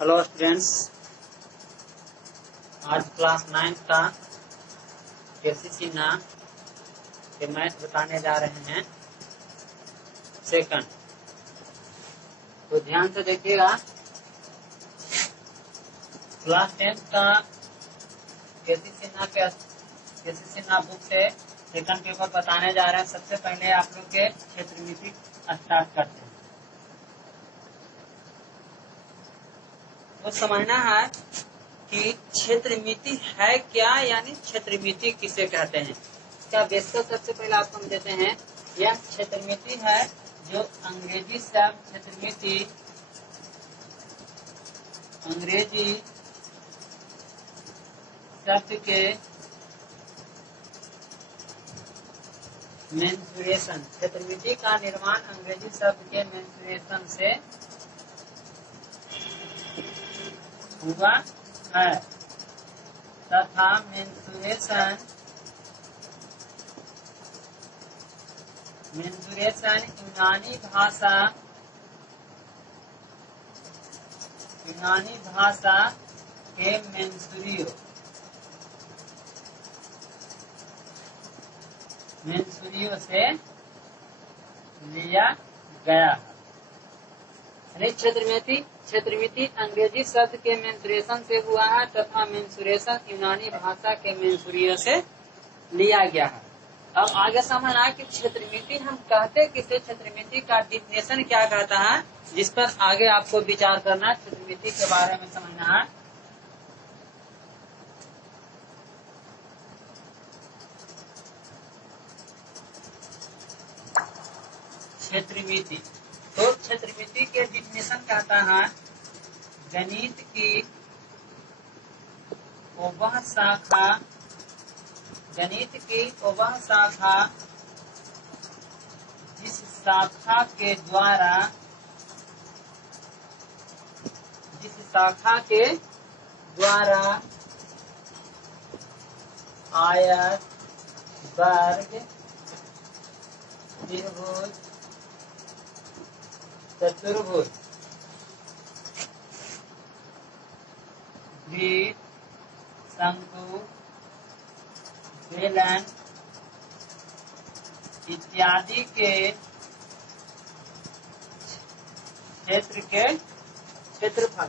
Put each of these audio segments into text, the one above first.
Hello students, आज class 9 का KCC ना के मैथ बताने जा रहे हैं सेकंड। तो ध्यान से देखिएगा। क्लास 10 का केसीसी ना बुक से सेकंड पेपर बताने जा रहे हैं। सबसे पहले आप लोग के क्षेत्रमिति स्टार्ट करते हैं। तो समझना है कि क्षेत्रमिति है क्या, यानी क्षेत्रमिति किसे कहते हैं। क्या बेसिक सबसे पहले आप समझ देते हैं। यह क्षेत्रमिति है जो अंग्रेजी शब्द क्षेत्रमिति अंग्रेजी शब्द के मेंसुरेशन, क्षेत्रमिति का निर्माण अंग्रेजी शब्द के मेंसुरेशन से हुआ है तथा मेंसुरेशन यूनानी भाषा के मेंसुरियो से लिया गया। क्षेत्रमिति अंग्रेजी शब्द के मेंसुरेशन से हुआ है तथा मेंसुरेशन यूनानी भाषा के मेंसुरियो से लिया गया है। अब आगे समझना है कि क्षेत्रमिति हम कहते किसे, क्षेत्रमिति का डिफिनेशन क्या कहता है, जिस पर आगे आपको विचार करना है। क्षेत्रमिति के बारे में समझना है। क्षेत्रमिति, तो क्षेत्रमिति के डिफिनेशन कहता है गणित की वह शाखा जिस शाखा के द्वारा आयत, वर्ग, त्रिभुज, चतुर्भुज, वृत्त, शंकु, बेलन इत्यादि के क्षेत्रफल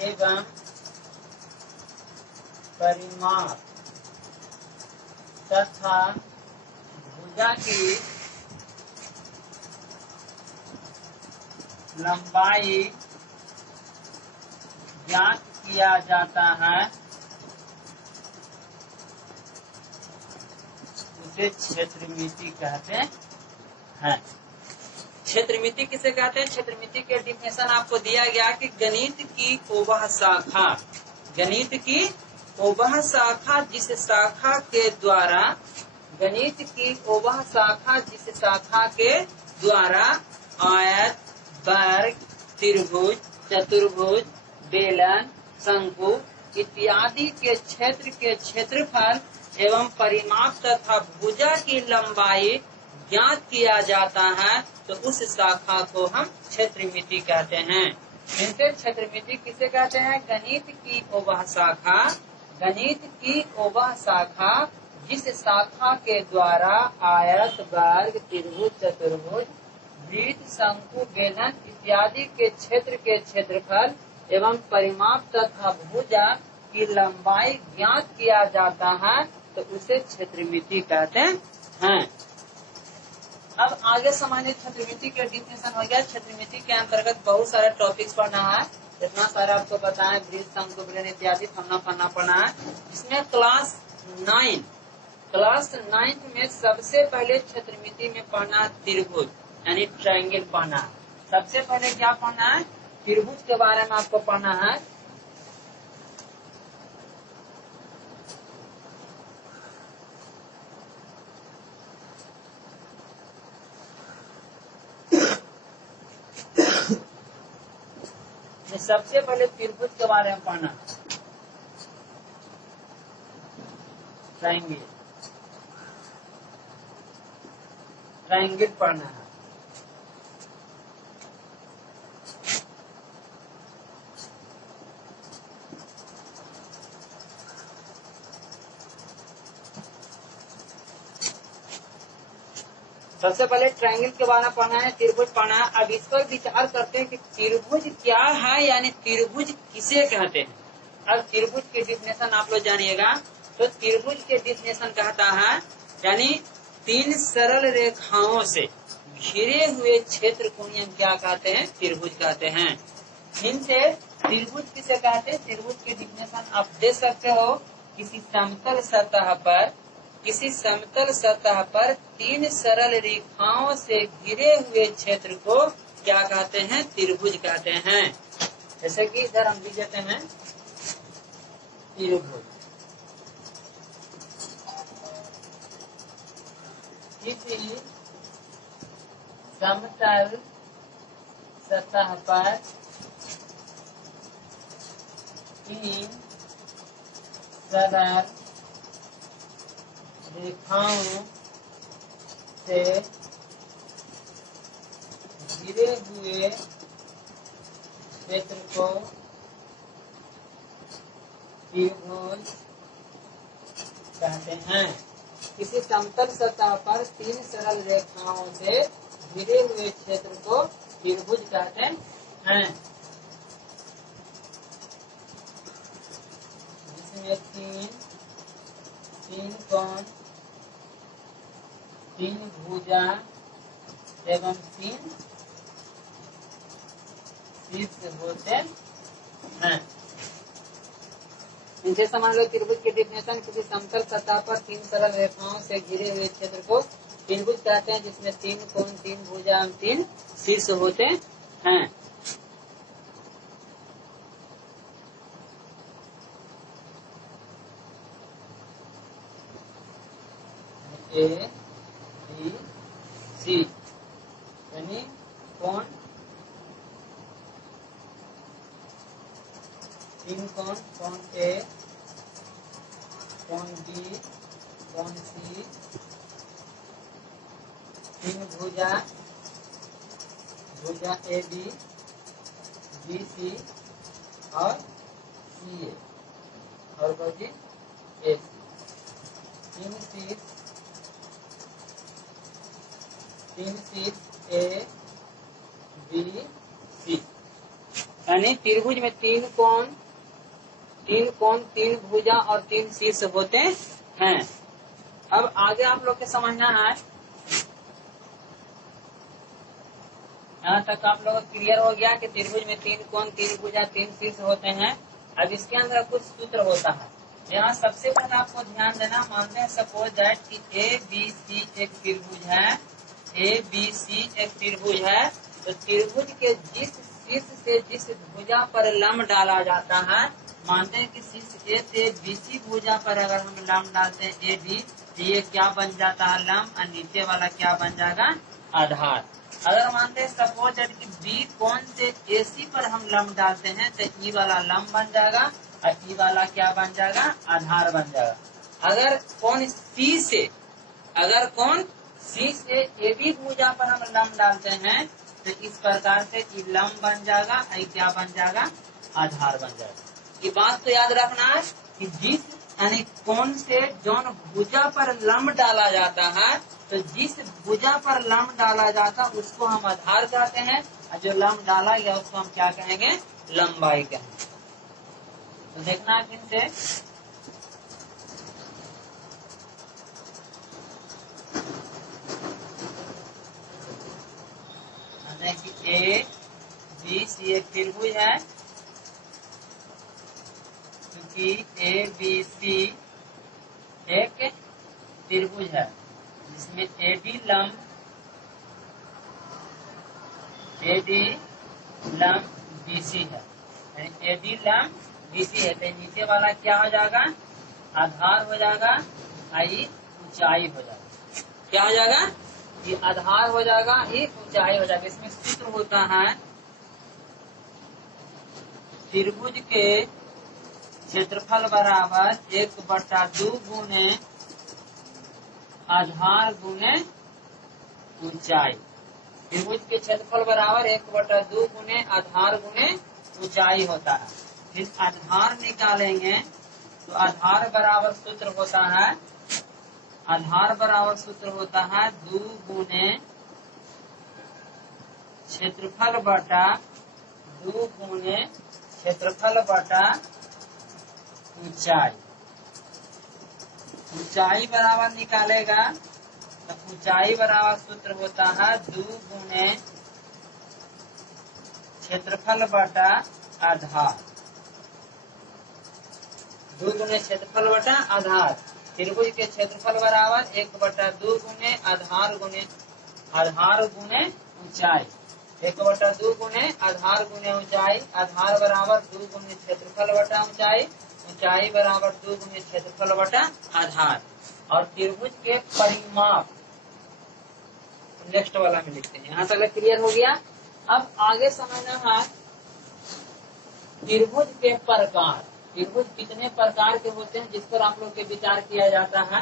एवं परिमाप तथा भुजा की लंबाई ज्ञात किया जाता है, उसे क्षेत्रमिति कहते हैं। क्षेत्रमिति किसे कहते हैं? क्षेत्रमिति के डिफिनेशन आपको दिया गया कि गणित की वह शाखा जिस शाखा के द्वारा आयत, वर्ग, त्रिभुज, चतुर्भुज, बेलन, शंकु इत्यादि के क्षेत्र के क्षेत्रफल एवं परिमाप तथा भुजा की लंबाई ज्ञात किया जाता है, तो उस शाखा को हम क्षेत्रमिति कहते हैं। इनसे क्षेत्रमिति किसे कहते हैं? गणित की वह शाखा जिस शाखा के द्वारा आयत, वर्ग, त्रिभुज, चतुर्भुज, वृत्त, शंकु, बेलन इत्यादि के क्षेत्रफल एवं परिमाप तथा भुजा की लंबाई ज्ञात किया जाता है, तो उसे क्षेत्रमिति कहते हैं। अब आगे समझने क्षेत्रमिति के डिफिनेशन हो गया। क्षेत्रमिति के अंतर्गत बहुत सारे टॉपिक्स पढ़ना है। इतना सारा आपको पता है, वृत्त, शंकु, बेलन इत्यादि पढ़ना है। इसमें क्लास 9 में सबसे पहले क्षेत्रमिति में पढ़ना त्रिभुज यानी ट्रायंगल पढ़ना है। सबसे पहले क्या पढ़ना है? त्रिभुज के बारे में आपको पढ़ना है। सबसे पहले त्रिभुज के बारे में पढ़ना है। ट्रायंगल पढ़ना है। सबसे पहले ट्रायंगल के बारे में पढ़ना है, त्रिभुज पढ़ना है। अब इस पर विचार करते हैं कि त्रिभुज क्या है, यानी त्रिभुज किसे कहते हैं। अब त्रिभुज के डिफिनेशन आप लोग जानिएगा। तो त्रिभुज के डिफिनेशन कहता है यानी तीन सरल रेखाओं से घिरे हुए क्षेत्र को हम क्या कहते हैं, त्रिभुज कहते हैं। इनसे त्रिभुज किसे कहते हैं, त्रिभुज के डिफिनेशन आप दे सकते हो। किसी समतल सतह पर तीन सरल रेखाओं से घिरे हुए क्षेत्र को क्या कहते हैं, त्रिभुज कहते हैं। जैसे कि इधर हम लिख देते हैं त्रिभुज। किसी समतल सतह पर तीन सरल रेखाओं से घिरे हुए क्षेत्र को त्रिभुज कहते हैं। किसी समतल सतह पर तीन सरल रेखाओं से घिरे हुए क्षेत्र को त्रिभुज कहते हैं, जिसमें तीन कोण, तीन भुजा एवं तीन शीर्ष होते हैं। इनसे समझ लो त्रिभुज के डिफिनेशन। किसी समतल सतह पर तीन सरल रेखाओं से घिरे हुए क्षेत्र को त्रिभुज कहते हैं, जिसमें तीन कोण, तीन भुजा एवं तीन शीर्ष होते हैं। ए बी सी यानी कोण, तीन कोण, कोण ए, कोण बी, कोण सी, तीन भुजा, भुजा ए बी सी और सी ए और बजी ए सी, तीन शीर्ष ए बी सी। यानी त्रिभुज में तीन कोण, तीन भुजा और तीन शीर्ष होते हैं। अब आगे आप लोग के समझना है। यहाँ तक आप लोग क्लियर हो गया कि त्रिभुज में तीन कोण, तीन भुजा, तीन शीर्ष होते हैं। अब इसके अंदर कुछ सूत्र होता है। यहाँ सबसे पहले आपको ध्यान देना। मानते हैं सपोज दैट कि ए बी सी एक त्रिभुज है, ए बी सी एक त्रिभुज है। तो त्रिभुज के जिस शीर्ष से जिस भुजा पर लंब डाला जाता है, मानते हैं कि शीर्ष ए से बीसी भुजा पर अगर हम लंब डालते हैं ए बी, तो ये क्या बन जाता है, लंब, और नीचे वाला क्या बन जाएगा, आधार। अगर मानते हैं सपोज दैट कि बी कोण से ए सी पर हम लंब डालते हैं, तो ई वाला लंब बन जाएगा और ई वाला क्या बन जाएगा, आधार बन जाएगा। अगर कोण सी से ए बी भुजा पर हम लंब डालते हैं, तो इस प्रकार से ये लंब बन जाएगा और क्या बन जाएगा, आधार बन जाएगा। ये बात तो याद रखना है कि जिस यानी कोण से जौन भुजा पर लंब डाला जाता है, तो जिस भुजा पर लंब डाला जाता है उसको हम आधार कहते हैं, और जो लंब डाला गया उसको हम क्या कहेंगे, लंबाई कहेंगे। तो देखना है फिर से कि ए बी सी एक त्रिभुज है, क्योंकि ए बी सी एक त्रिभुज है जिसमें ए बी लंब बी सी है, ए बी लंब बी सी है। तो नीचे वाला क्या हो जाएगा, आधार हो जाएगा, आई ऊंचाई हो जाएगा। क्या हो जाएगा, ये आधार हो जाएगा, ये ऊंचाई हो जाएगा। इसमें सूत्र होता है त्रिभुज के क्षेत्रफल बराबर 1/2 गुने आधार गुने ऊंचाई। त्रिभुज के क्षेत्रफल बराबर 1/2 गुने आधार गुने ऊंचाई होता है। फिर आधार निकालेंगे तो आधार बराबर सूत्र होता है आधार बराबर सूत्र होता है 2 गुने क्षेत्रफल बटा 2 गुने क्षेत्रफल बटा ऊंचाई। ऊंचाई बराबर निकालेगा तो ऊंचाई बराबर सूत्र होता है 2 गुने क्षेत्रफल बटा आधार। 2 गुने क्षेत्रफल बटा आधार। त्रिभुज के क्षेत्रफल बराबर 1/2 गुने आधार गुने ऊंचाई। 1/2 गुने आधार गुने ऊंचाई। आधार बराबर 2 गुने क्षेत्रफल बटा ऊंचाई। ऊंचाई बराबर 2 गुने क्षेत्रफल बटा आधार। और त्रिभुज के परिमाप नेक्स्ट वाला में लिखते हैं। यहाँ तक क्लियर हो गया। अब आगे समझना है त्रिभुज के प्रकार। त्रिभुज कितने प्रकार के होते हैं जिस पर आप लोग के विचार किया जाता है।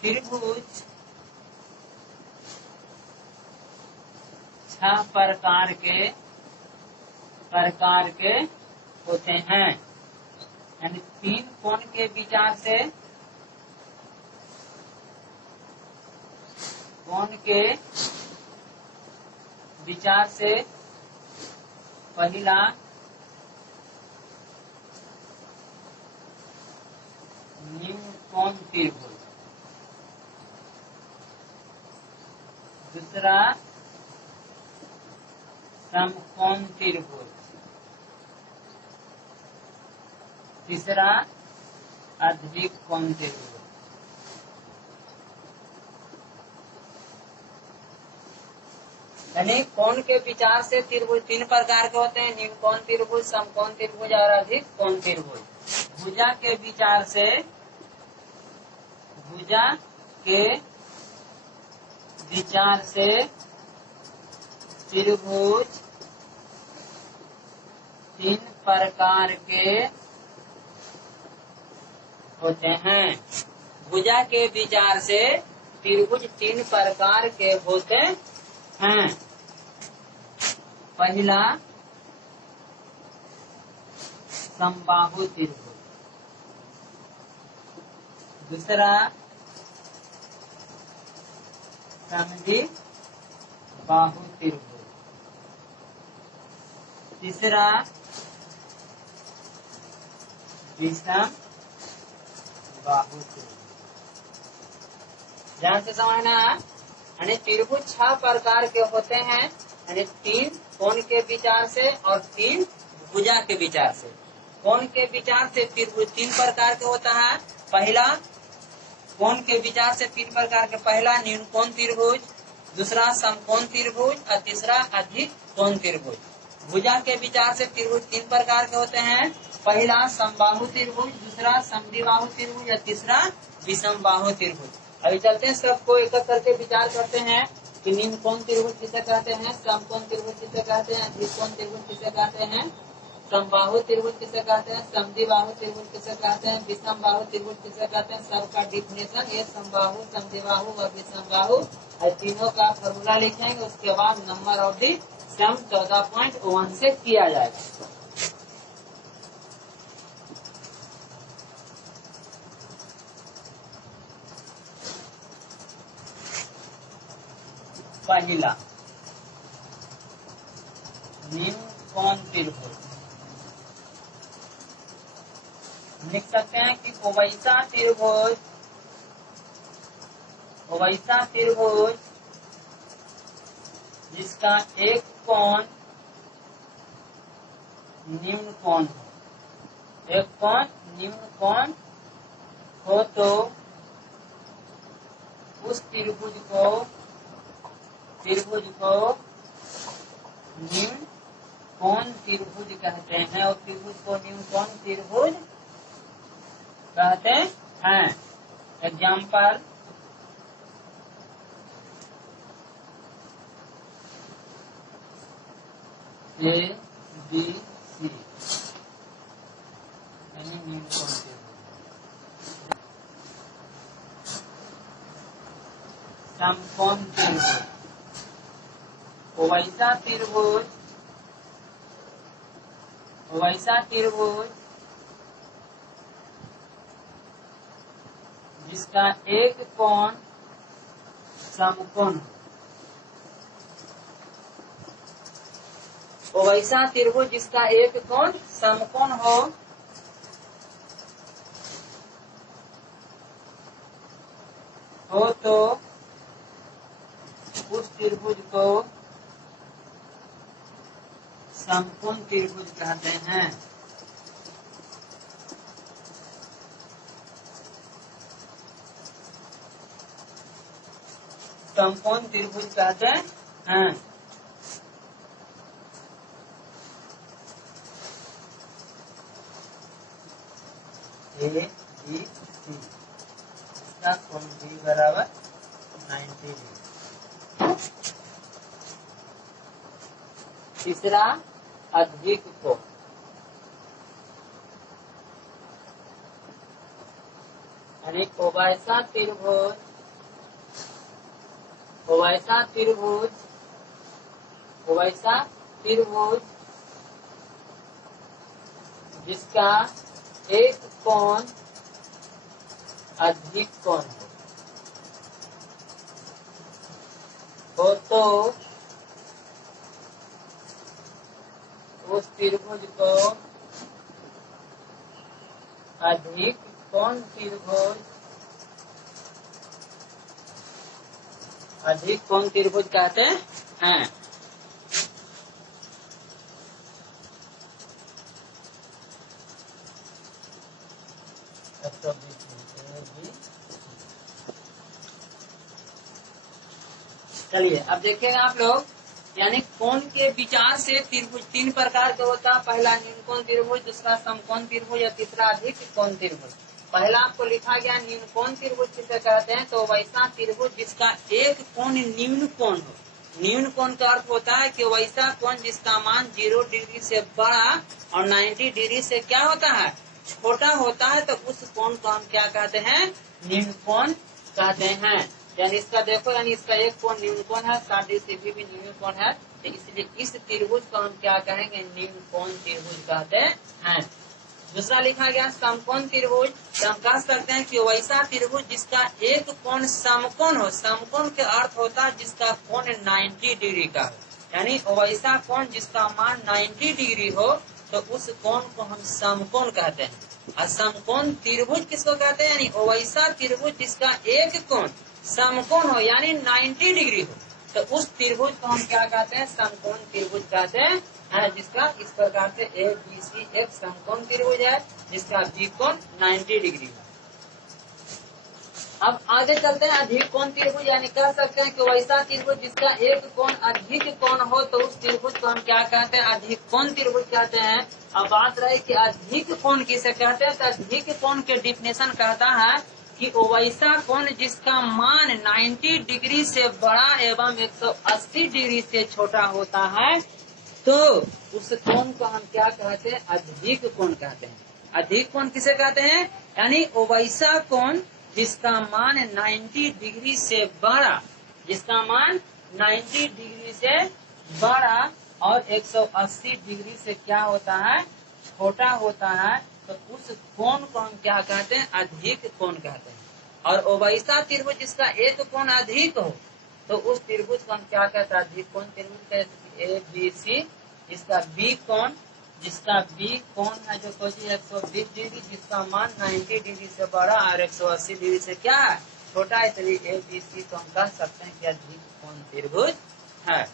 त्रिभुज 6 प्रकार के होते हैं। यानी 3 कोण के विचार से पहला निम्न कोण त्रिभुज, दूसरा समकोण त्रिभुज, तीसरा अधिक कोण त्रिभुज। यानी कोण के विचार से त्रिभुज 3 प्रकार के होते हैं। निम्न कोण त्रिभुज, समकोण त्रिभुज और अधिक कोण त्रिभुज। भुजा के विचार से त्रिभुज 3 प्रकार के होते हैं। भुजा के विचार से त्रिभुज 3 प्रकार के होते हैं। पहला समबाहु त्रिभुज, दूसरा समद्विबाहु त्रिभुज, तीसरा विषम बाहु त्रिभुज। ध्यान से समझना है। यानी त्रिभुज 6 प्रकार के होते हैं। यानी 3 कोण के विचार से और 3 भुजा के विचार से। कोण के विचार से त्रिभुज 3 प्रकार के होता है। पहला कोण के विचार से 3 प्रकार के, पहला न्यून कोण त्रिभुज, दूसरा समकोण त्रिभुज और तीसरा अधिक कोण त्रिभुज। भुजा के विचार से त्रिभुज 3 प्रकार के होते हैं। पहला समबाहु त्रिभुज, दूसरा समद्विबाहु त्रिभुज और तीसरा विषम बाहु त्रिभुज। अभी चलते हैं, सबको एक एक करके विचार करते हैं कि निम्न कोण त्रिभुज किसे कहते हैं, समकोण त्रिभुज किसे कहते हैं, अधिक कोण त्रिभुज किसे कहते हैं, समबाहु त्रिभुज किसे कहते हैं, समद्विबाहु त्रिभुज किसे कहते हैं, विषम बाहु त्रिभुज किसे कहते हैं। सबका डिफिनेशन ये समबाहु, समद्विबाहु और विषम बाहु तीनों का फॉर्मूला लिखेंगे। उसके बाद नंबर ऑफ दी सम 14.1 से किया जाएगा। पहला निम्न कोण त्रिभुज लिख सकते हैं कि वैसा त्रिभुज जिसका एक कोण निम्न कोण हो, एक कोण निम्न कोण हो तो उस त्रिभुज को निम्न कोण त्रिभुज कहते हैं। और त्रिभुज को निम्न कोण त्रिभुज कहते हैं। एग्जाम्पल A, B, C यानी निम्न कोण त्रिभुज। समकोण त्रिभुज वैसा त्रिभुज वैसा त्रिभुज जिसका एक कोण समकोण हो, वैसा त्रिभुज जिसका एक कोण समकोण हो, तो उस त्रिभुज को समकोण त्रिभुज कहते हैं। समकोण त्रिभुज कहते हैं। ए बी सी, इसका कोण बी बराबर 90 डिग्री। तीसरा अधिक कोण, यानी वैसा त्रिभुज जिसका एक कोण अधिक कोण हो, तो उस त्रिभुज को अधिक कोण त्रिभुज कहते हैं। चलिए अब देखेंगे आप लोग, यानी कोण के विचार से त्रिभुज तीन प्रकार के होता है। पहला न्यून कोण त्रिभुज, दूसरा समकोण त्रिभुज या तीसरा अधिक कोण त्रिभुज। पहला आपको लिखा गया न्यून कोण त्रिभुज किसे कहते हैं, तो वैसा त्रिभुज जिसका एक कोण न्यून कोण हो। न्यून कोण का अर्थ होता है कि वैसा कोण जिसका मान 0 डिग्री से बड़ा और 90 डिग्री से क्या होता है, छोटा होता है, तो उस कोण को हम क्या कहते हैं, न्यून कोण कहते हैं। यानी इसका देखो, यानी इसका एक कोण न्यून कोण है, 60 डिग्री से भी न्यून कोण है, तो इसलिए इस त्रिभुज को हम क्या कहेंगे, न्यून कोण त्रिभुज कहते हैं। दूसरा लिखा गया समकोण त्रिभुज, तो हम कह सकते हैं कि वैसा त्रिभुज जिसका एक कोण समकोण हो। समकोण के अर्थ होता है जिसका कोण 90 डिग्री का हो, यानी वैसा कोण जिसका मान 90 डिग्री हो, तो उस कोण को हम समकोण कहते हैं। और समकोण त्रिभुज किसको कहते हैं, यानी वैसा त्रिभुज जिसका एक कोण समकोण हो, यानी 90 डिग्री हो, तो उस त्रिभुज को हम क्या कहते हैं, समकोण त्रिभुज कहते हैं। जिसका इस प्रकार से ए बी सी एक समकोण त्रिभुज है जिसका बी कोण 90 डिग्री है। अब आगे चलते हैं अधिक कोण त्रिभुज, यानी कह सकते हैं कि वैसा त्रिभुज जिसका एक कोण अधिक कोण हो, तो उस त्रिभुज को हम क्या कहते हैं, अधिक कोण त्रिभुज कहते हैं। अब बात रही कि अधिक कोण किसे कहते हैं, तो अधिक कोण के डिफिनेशन कहता है कि वैसा कोण जिसका मान 90 डिग्री से बड़ा एवं 180 डिग्री से छोटा होता है, तो उस कोण को हम क्या कहते हैं, अधिक कोण कहते हैं। अधिक कोण किसे कहते हैं, यानी वैसा कोण जिसका मान 90 डिग्री से बड़ा, जिसका मान 90 डिग्री से बड़ा और 180 डिग्री से क्या होता है, छोटा होता है, तो उस कोण को हम क्या कहते हैं, अधिक कोण कहते हैं। और वैसा त्रिभुज जिसका एक कोण अधिक हो, तो उस त्रिभुज को हम क्या कहते हैं, अधिक कोण त्रिभुज कहते हैं। ए बी सी, जिसका बी कोण है जो कोई 120 डिग्री, जिसका मान 90 डिग्री से बड़ा और 180 डिग्री से क्या है, छोटा है, इसलिए ए बी सी को हम कह सकते हैं कि अधिक कोण त्रिभुज है।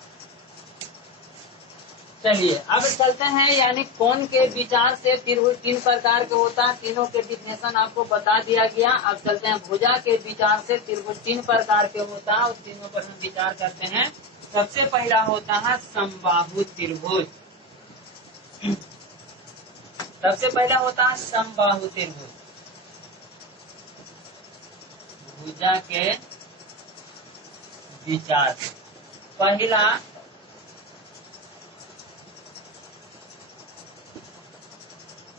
चलिए अब चलते हैं, यानी कोण के विचार से त्रिभुज तीन प्रकार के होता है, तीनों के डिफिनेशन आपको बता दिया गया। अब चलते हैं भुजा के विचार से त्रिभुज तीन प्रकार के होता है, उस तीनों पर हम विचार करते हैं। सबसे पहला होता है समबाहु त्रिभुज। सबसे पहला होता है समबाहु त्रिभुज। भुजा के विचार से पहला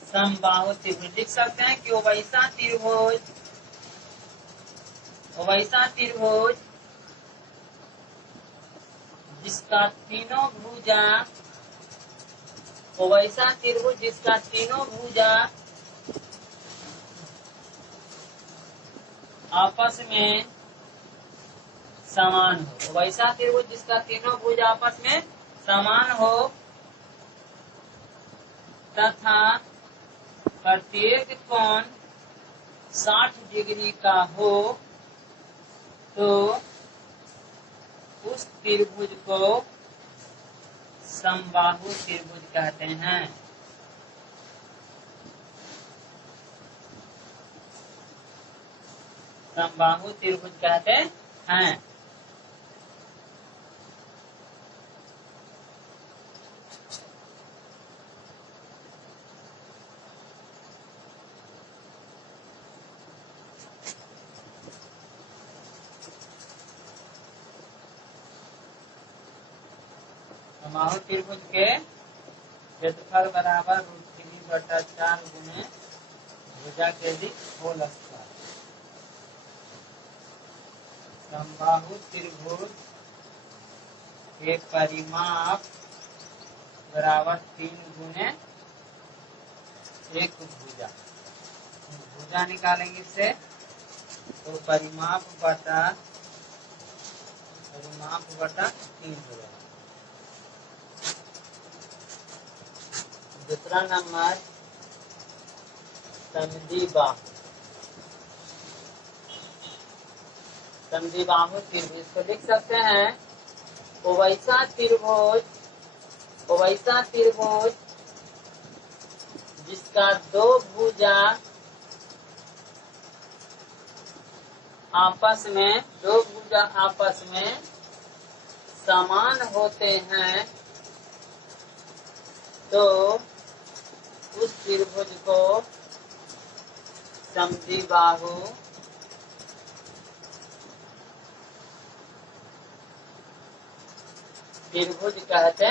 समबाहु त्रिभुज लिख सकते हैं कि वैसा त्रिभुज जिसका तीनों भुजा वो वैसा त्रिभुज जिसका तीनों भुजा आपस में समान हो। वैसा त्रिभुज जिसका तीनों भुज आपस में समान हो तथा प्रत्येक कोण 60 डिग्री का हो तो उस त्रिभुज को समबाहु त्रिभुज कहते हैं। समबाहु त्रिभुज कहते हैं। समबाहु त्रिभुज के क्षेत्रफल बराबर √3/4 गुने भुजा के होल स्क्वायर। समबाहु त्रिभुज के परिमाप बराबर 3 गुने एक भुजा। भुजा निकालेंगे इससे तो परिमाप बटा 3 हो जाएगा। दूसरा नंबर समद्विबाहु। समद्विबाहु त्रिभुज को लिख सकते हैं वो वैसा त्रिभुज जिसका दो भुजा आपस में समान होते हैं तो उस त्रिभुज को समद्विबाहु त्रिभुज कहते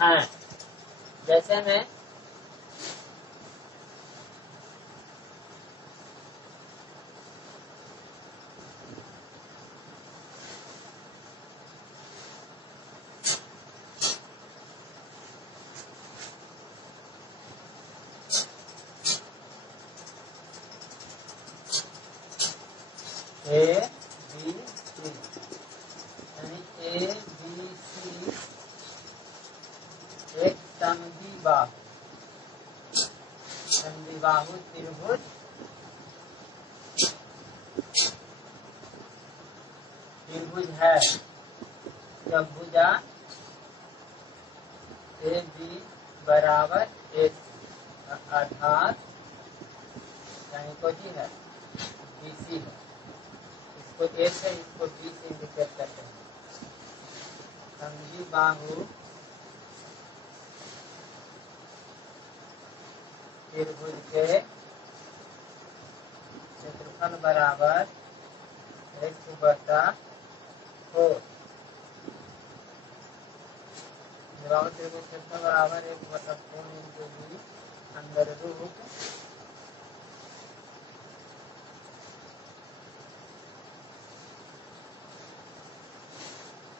हैं। जैसे में एक समद्विबाहु त्रिभुज है जब भुजा ए बी बराबर AC अर्थात यानी को जी है BC है। इसको A से इसको B से इंडिकेट करते हैं। समद्विबाहु त्रिभुज के क्षेत्रफल बराबर 1/4 त्रिभुज क्षेत्रफल बराबर 1/4 into be under root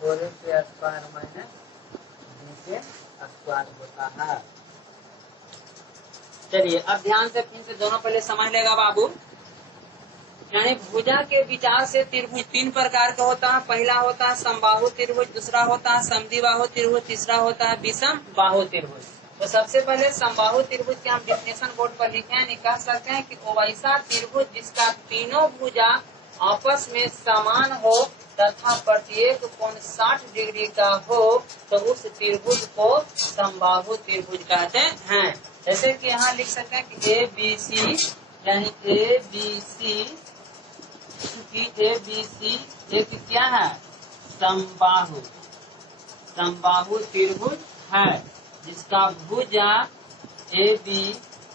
4A के स्क्वायर माइनस B के स्क्वायर होता है। चलिए अब ध्यान से फिर से दोनों पहले समझ लेगा बाबू। यानी भुजा के विचार से त्रिभुज 3 प्रकार का होता है। पहला होता है समबाहु त्रिभुज, दूसरा होता है समद्विबाहु त्रिभुज, तीसरा होता है विषम बाहु त्रिभुज। तो सबसे पहले समबाहु त्रिभुज के हम डेफिनेशन बोर्ड पर लिखे हैं। कह सकते हैं कि वो वैसा त्रिभुज जिसका तीनों भुजा आपस में समान हो तथा प्रत्येक कोण 60 डिग्री का हो तो उस त्रिभुज को समबाहु त्रिभुज कहते हैं। जैसे कि यहाँ लिख सकते हैं कि ABC यानी ABC एक क्या है समबाहु त्रिभुज है जिसका भुजा AB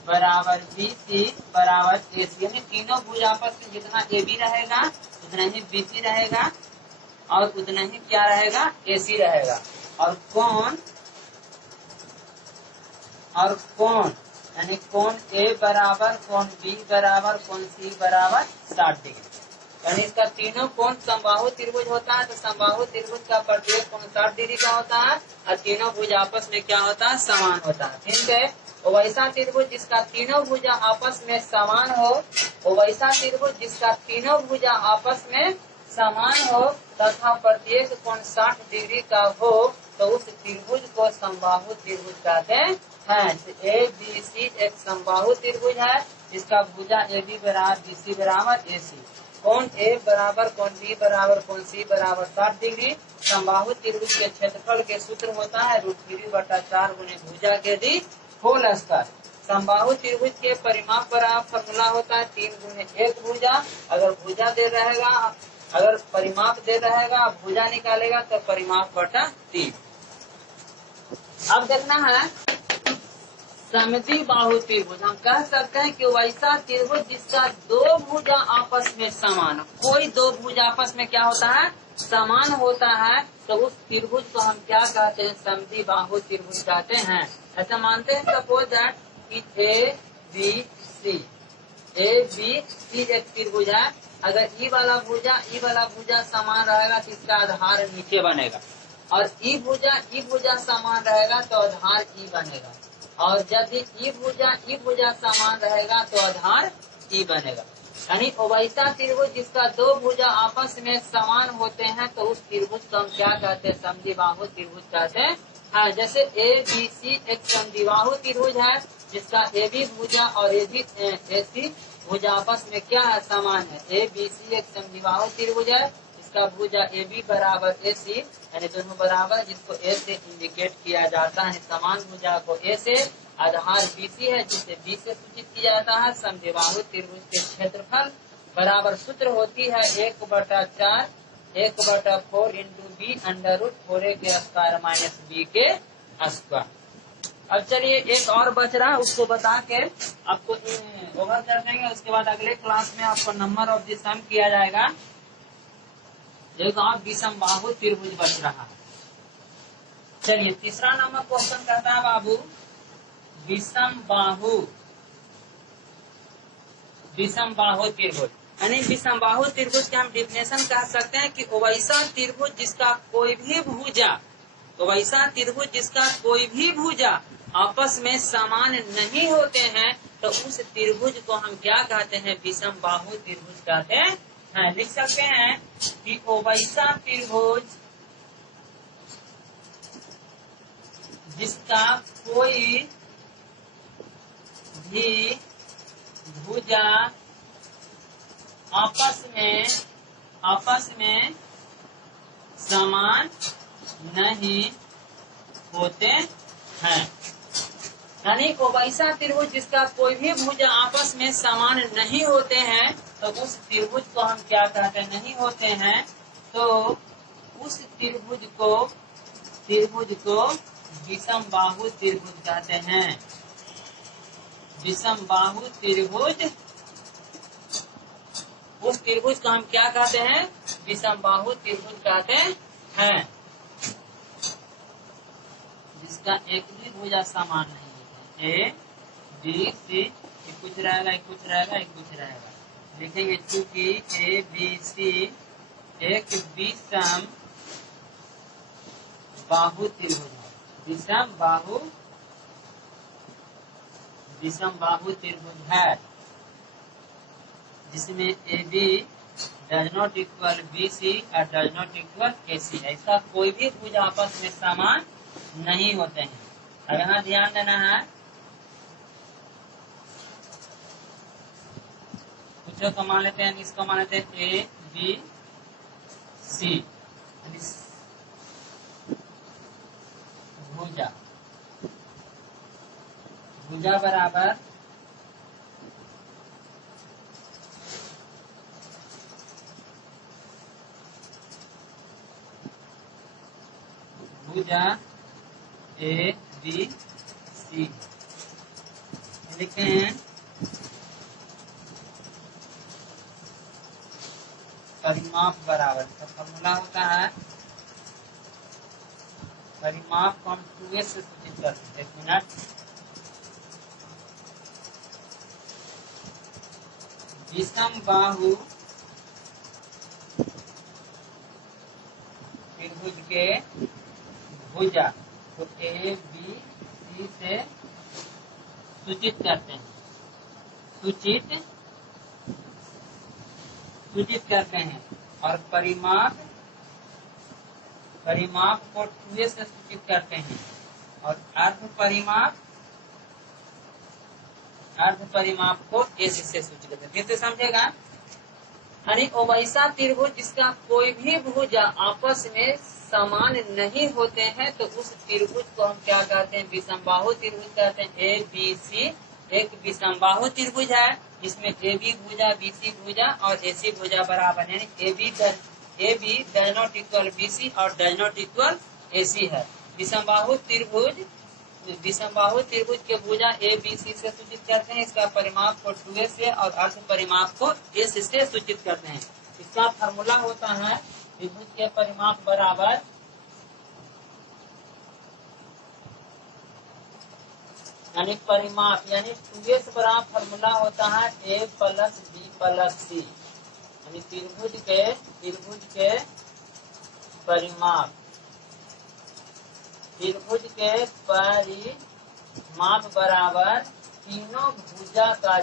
बराबर BC बराबर AC। यानी तीनों भुज आपस में जितना AB रहेगा उतना ही BC रहेगा और उतना ही क्या रहेगा AC रहेगा। और कोण यानी कोण A बराबर कोण B बराबर कोण C बराबर 60 डिग्री। यानी इसका तीनों कोण समबाहु त्रिभुज होता है। तो समबाहु त्रिभुज का प्रत्येक कोण 60 डिग्री का होता है और तीनों भुज आपस में क्या होता है, समान होता है। ठीक है, वैसा त्रिभुज जिसका तीनों भुजा आपस में समान हो, वैसा त्रिभुज जिसका तीनों भुजा आपस में समान हो तथा प्रत्येक कोण 60 डिग्री का हो, तो उस त्रिभुज को समबाहु त्रिभुज कहते हैं। ए बी सी एक समबाहु त्रिभुज है जिसका भुजा ए बी बराबर बी सी बराबर ए सी, कोण ए बराबर कोण बी बराबर कोण सी बराबर 60 डिग्री। समबाहु त्रिभुज के क्षेत्रफल के सूत्र होता है √3/4 गुने भुजा के दी होल स्क्वायर। समबाहु त्रिभुज के परिमाप बराबर फॉर्मूला होता है 3 गुने 1 भुजा। अगर भुजा दे रहेगा, अगर परिमाप दे रहेगा, भुजा निकालेगा तो परिमाप बटा 3। अब देखना है समद्विबाहु त्रिभुज। हम कह सकते हैं कि वैसा त्रिभुज जिसका दो भुजा आपस में समान, कोई दो भुज आपस में क्या होता है, समान होता है, तो उस त्रिभुज को हम क्या कहते हैं, समद्विबाहु त्रिभुज कहते हैं। ऐसा मानते हैं सपोज दैट कि ए बी सी एक त्रिभुज है। अगर ई वाला भुजा समान रहेगा तो इसका आधार नीचे बनेगा, और ई भुजा समान रहेगा तो आधार ई बनेगा, और यदि ई भुजा समान रहेगा तो आधार ई बनेगा। यानी वैसा त्रिभुज जिसका दो भुजा आपस में समान होते हैं तो उस त्रिभुज को हम क्या कहते हैं, समद्विबाहु त्रिभुज कहते हैं। जैसे ए बी सी एक समद्विबाहु त्रिभुज है जिसका ए बी भुजा और ए सी भुजा आपस में क्या है, समान है। ए बी सी एक समद्विबाहु त्रिभुज है जिसका भुजा ए बी बराबर ए सी, यानी दोनों बराबर, जिसको ए से इंडिकेट किया जाता है, समान भुजा को ए से, आधार बी सी है जिसे बी से सूचित किया जाता है। समद्विबाहु त्रिभुज के क्षेत्रफल बराबर सूत्र होती है 1/4 1/4 इंटू बी √4a के स्क्वायर माइनस बी के स्क्वायर। अब चलिए एक और बच रहा है, उसको बता के आपको ओवर कर देंगे। उसके बाद अगले क्लास में आपको नंबर ऑफ द सम किया जाएगा। एक और विषमबाहु त्रिभुज बच रहा है। चलिए तीसरा नंबर क्वेश्चन कहता है बाबू, विषमबाहु त्रिभुज। यानी विषमबाहु त्रिभुज के हम डिफिनेशन कह सकते हैं कि वैसा त्रिभुज जिसका कोई भी भुजा आपस में समान नहीं होते हैं, तो उस त्रिभुज को हम क्या कहते हैं, विषमबाहु त्रिभुज कहते हैं। लिख सकते हैं कि वैसा त्रिभुज जिसका कोई भी भुजा आपस में समान नहीं होते हैं। यानी को वैसा त्रिभुज जिसका कोई भी भुजा आपस में समान नहीं होते हैं, तो उस त्रिभुज को हम क्या कहते हैं, नहीं होते हैं, तो उस त्रिभुज को विषमबाहु त्रिभुज कहते हैं। विषमबाहु त्रिभुज, उस त्रिभुज को हम क्या कहते हैं, विषमबाहु त्रिभुज कहते हैं, जिसका एक भी भुजा समान नहीं होता। ए बी सी कुछ रहेगा, एक कुछ रहेगा, एक कुछ रहेगा, लिखेंगे चूंकि ए बी सी एक विषम बाहु त्रिभुज है। विषम बाहु त्रिभुज है जिसमें A B does not equal B C और does not equal A C. ऐसा कोई भी भुज आपस में समान नहीं होते हैं। अब यहाँ ध्यान देना है, कुछ को मान लेते हैं, इसको मान लेते हैं ए बी सी भुजा बराबर भुजा ए बी सी लिखते हैं। परिमाप बराबर का फॉर्मूला होता है, परिमाप को हम 2a से सूचित करते हैं। एक मिनट, विषम बाहु त्रिभुज के भुजा को ए बी सी से सूचित करते हैं, सूचित करते हैं। और परिमाप को 2a से सूचित करते हैं। और अर्ध परिमाप को a से सूचित करते हैं। फिर से समझेगा, यानी वो वैसा त्रिभुज जिसका कोई भी भुजा आपस में समान नहीं होते हैं, तो उस त्रिभुज को हम क्या कहते हैं? विषमबाहु त्रिभुज कहते हैं। ए बी सी एक विषमबाहु त्रिभुज है, जिसमें ए बी भुजा, बी सी भुजा और ए सी भुजा बराबर, यानी A B does not equal B C और does not equal A C है। विषमबाहु त्रिभुज के भुजा ए बी सी से सूचित करते हैं। इसका परिमाप को 2a से और अर्ध परिमाप को a से सूचित करते हैं। इसका फार्मूला होता है त्रिभुज के परिमाप बराबर यानी परिमाप यानी 2a से बराबर फार्मूला होता है a plus b plus c, यानी त्रिभुज के परिमाप बराबर तीनों भुजा का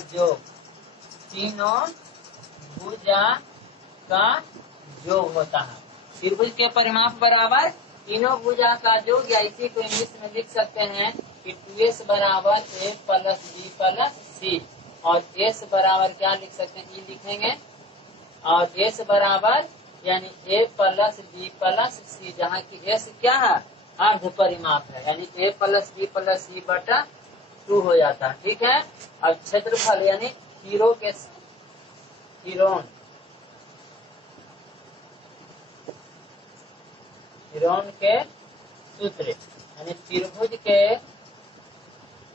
योग होता है। त्रिभुज के परिमाप बराबर तीनों भुजा का योग, या इसी को इंग्लिश में लिख सकते हैं कि 2s बराबर a plus b plus c, और s बराबर क्या लिख सकते हैं? e लिखेंगे। और s बराबर यानी a plus b plus c, जहाँ की s क्या है? अर्ध परिमाप है, यानी a plus b plus c बटा 2 हो जाता है। ठीक है। अब क्षेत्रफल यानी हीरोन के सूत्र, यानी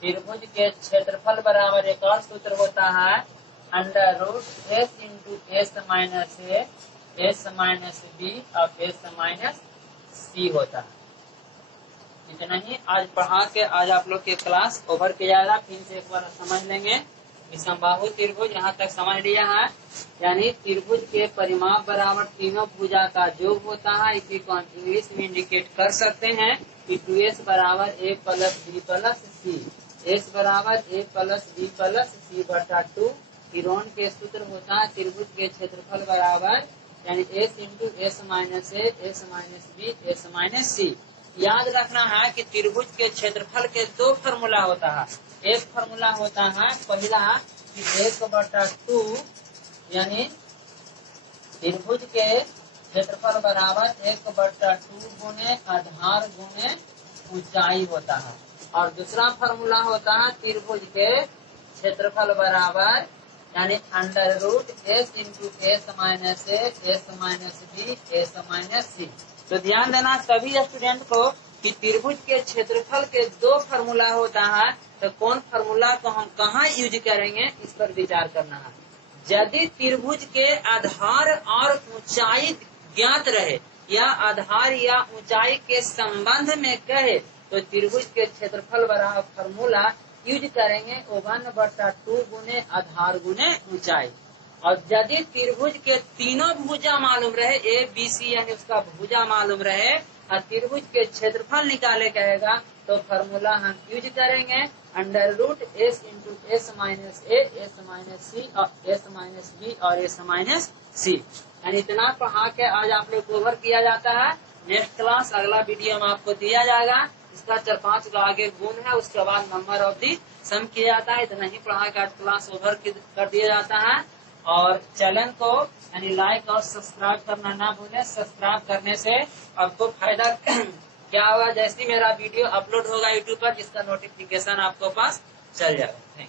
त्रिभुज के क्षेत्रफल बराबर एक और सूत्र होता है under root s into s minus a, s minus b और s माइनस c होता है। इतना ही आज पढ़ा के आज आप लोग के क्लास ओवर किया जाएगा। फिर से एक बार समझ लेंगे। विषमबाहु त्रिभुज यहाँ तक समझ लिया है, यानी त्रिभुज के परिमाप बराबर तीनों भुजा का योग होता है। इसी को हम इंग्लिश में इंडिकेट कर सकते हैं कि 2s बराबर a plus b plus c, s बराबर a plus b plus c बटा 2। हीरोन के सूत्र होता है त्रिभुज के क्षेत्रफल बराबर यानी s into s minus a, s minus b, s minus c। याद रखना है कि त्रिभुज के क्षेत्रफल के दो फार्मूला होता है। एक फार्मूला होता है पहला कि 1/2, यानी त्रिभुज के क्षेत्रफल बराबर 1/2 गुने आधार गुने ऊंचाई होता है। और दूसरा फार्मूला होता है त्रिभुज के क्षेत्रफल बराबर यानी under root s into s minus a, s minus b, s minus c। तो ध्यान देना सभी स्टूडेंट को कि त्रिभुज के क्षेत्रफल के दो फार्मूला होता है, तो कौन फार्मूला को हम कहाँ यूज करेंगे इस पर विचार करना है। यदि त्रिभुज के आधार और ऊंचाई ज्ञात रहे या आधार या ऊंचाई के संबंध में कहे, तो त्रिभुज के क्षेत्रफल बराबर फार्मूला यूज करेंगे 1/2 गुने आधार गुने ऊंचाई। और यदि त्रिभुज के तीनों भुजा मालूम रहे, ए बी सी यानी उसका भुजा मालूम रहे और त्रिभुज के क्षेत्रफल निकाले कहेगा, तो फार्मूला हम यूज करेंगे under root s into s minus a, s minus c और s माइनस b और s माइनस c। यानी इतना पढ़ा के आज आप लोग कवर किया जाता है। नेक्स्ट क्लास अगला वीडियो में आपको दिया जाएगा। इसका 4-5 का आगे गुण है, उसके बाद नंबर ऑफ दी सम किया जाता है। इतना ही पढ़ा के आज क्लास ओवर कर दिया जाता है। और चैनल को यानी लाइक और सब्सक्राइब करना ना भूलें। सब्सक्राइब करने से आपको फायदा क्या होगा, जैसे मेरा वीडियो अपलोड होगा यूट्यूब पर, जिसका नोटिफिकेशन आपको पास चल जाएगा। Thank you.